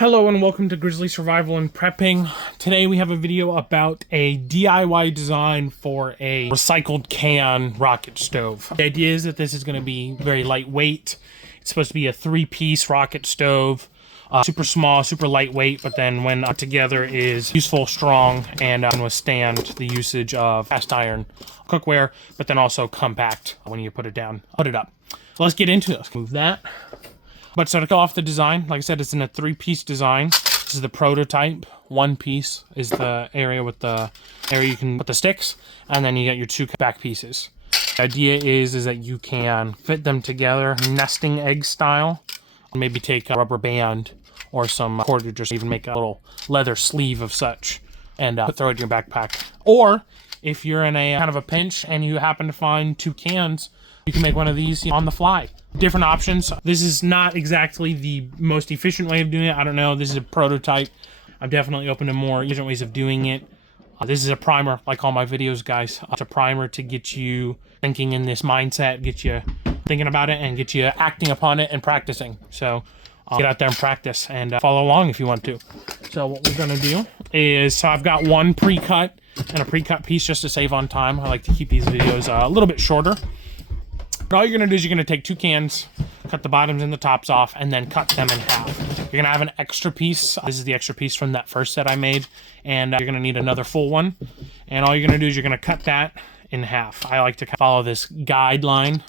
Hello and welcome to Grizzly Survival and Prepping. Today we have a video about a DIY design for a recycled can rocket stove. The idea is that this is going to be very lightweight. It's supposed to be a 3-piece rocket stove. Super small, super lightweight, but then when put together is useful, strong, and can withstand the usage of cast iron cookware, but then also compact when you put it down, put it up. So let's get into this. Move that. But so to go off the design, like I said, it's in a 3-piece design. This is the prototype. 1 piece is the area with the area you can put the sticks, and then you get your 2 back pieces. The idea is that you can fit them together nesting egg style. Maybe take a rubber band or some cordage, or even make a little leather sleeve of such, and throw it in your backpack. Or if you're in a kind of a pinch and you happen to find 2 cans, you can make one of these on the fly. Different options. This is not exactly the most efficient way of doing it. I don't know. This is a prototype. I'm definitely open to more different ways of doing it. This is a primer, like all my videos, guys. It's a primer to get you thinking in this mindset, get you thinking about it, and get you acting upon it and practicing. So get out there and practice and follow along if you want to. So what we're going to do is, so I've got one pre-cut and a pre-cut piece just to save on time. I like to keep these videos a little bit shorter. But all you're going to do is you're going to take 2 cans, cut the bottoms and the tops off, and then cut them in half. You're going to have an extra piece. This is the extra piece from that first set I made, and you're going to need another full one. And all you're going to do is you're going to cut that in half. I like to follow this guideline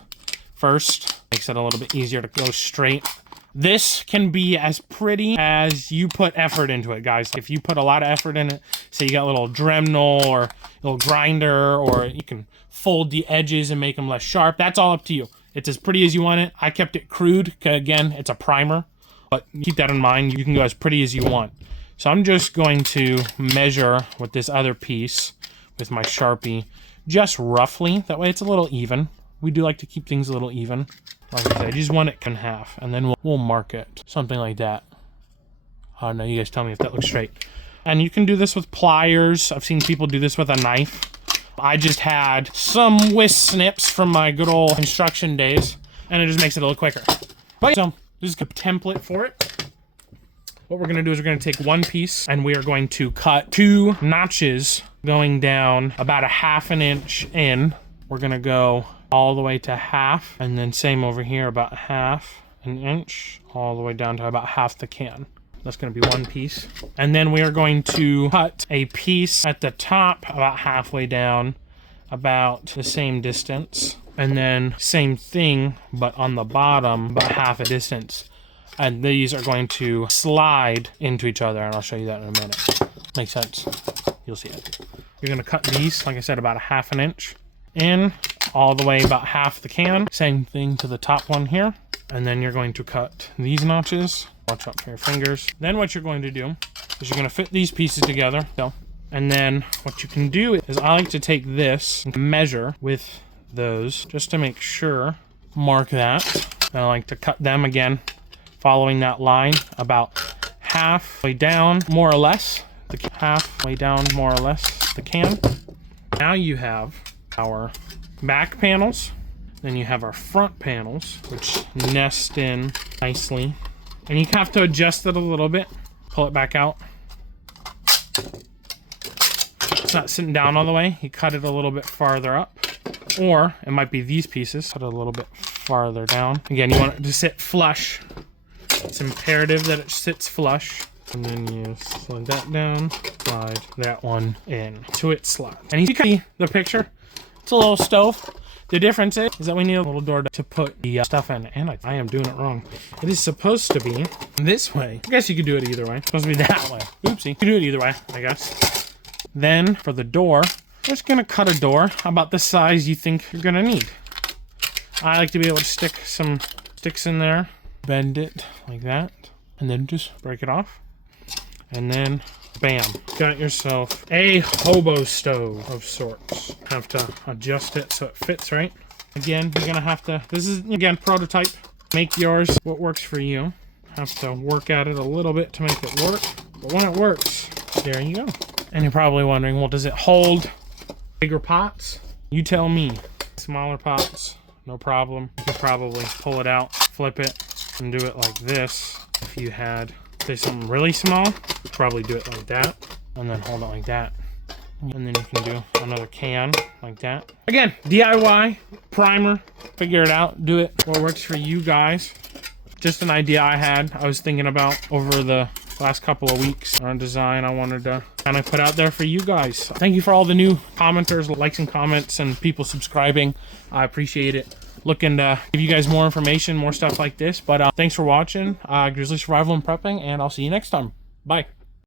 first. Makes it a little bit easier to go straight. This can be as pretty as you put effort into it, guys. If you put a lot of effort in it, say you got a little Dremel or a little grinder, or you can fold the edges and make them less sharp. That's all up to you. It's as pretty as you want it. I kept it crude. Again, it's a primer, but keep that in mind. You can go as pretty as you want. So I'm just going to measure with this other piece with my Sharpie, just roughly. That way it's a little even. We do like to keep things a little even. Like I said, I just want it in half, and then we'll mark it. Something like that. Oh no, you guys tell me if that looks straight. And you can do this with pliers. I've seen people do this with a knife. I just had some whisk snips from my good old construction days, and it just makes it a little quicker. But so this is a template for it. What we're going to do is we're going to take 1 piece, and we are going to cut 2 notches going down about a 1/2 inch in. We're going to go all the way to half, and then same over here, about 1/2 inch, all the way down to about half the can. That's going to be 1 piece. And then we are going to cut a piece at the top about halfway down, about the same distance. And then same thing, but on the bottom, about half a distance. And these are going to slide into each other, and I'll show you that in a minute. Makes sense. You'll see it. You're going to cut these, like I said, about a 1/2 inch in, all the way about half the can. Same thing to the top one here. And then you're going to cut these notches. Watch out for your fingers. Then what you're going to do is you're going to fit these pieces together. And then what you can do is, I like to take this and measure with those just to make sure. Mark that. And I like to cut them again, following that line about halfway down, more or less. Halfway down, more or less, the can. Now you have our back panels. Then you have our front panels, which nest in nicely. And you have to adjust it a little bit. Pull it back out. It's not sitting down all the way. You cut it a little bit farther up. Or it might be these pieces. Cut it a little bit farther down. Again, you want it to sit flush. It's imperative that it sits flush. And then you slide that down, slide that one in to its slot. And you can see the picture. It's a little stove. The difference is that we need a little door to put the stuff in, and I am doing it wrong. It is supposed to be this way. I guess you could do it either way. It's supposed to be that way. Oopsie. You could do it either way, I guess. Then, for the door, we're just going to cut a door about the size you think you're going to need. I like to be able to stick some sticks in there, bend it like that, and then just break it off. And then bam, got yourself a hobo stove of sorts. Have to adjust it so it fits right. Again, you're gonna have to, this is again prototype. Make yours what works for you. Have to work at it a little bit to make it work. But when it works, there you go. And you're probably wondering, well, does it hold bigger pots? You tell me. Smaller pots, no problem. You could probably pull it out, flip it, and do it like this if you had Say something really small, probably do it like that, and then hold it like that. And then you can do another can like that. Again, DIY, primer, figure it out, do it what works for you guys. Just an idea I had, I was thinking about over the last couple of weeks on design I wanted to kind of put out there for you guys. Thank you for all the new commenters, likes and comments, and people subscribing. I appreciate it. Looking to give you guys more information, more stuff like this. But thanks for watching Grizzly Survival and Prepping, and I'll see you next time. Bye.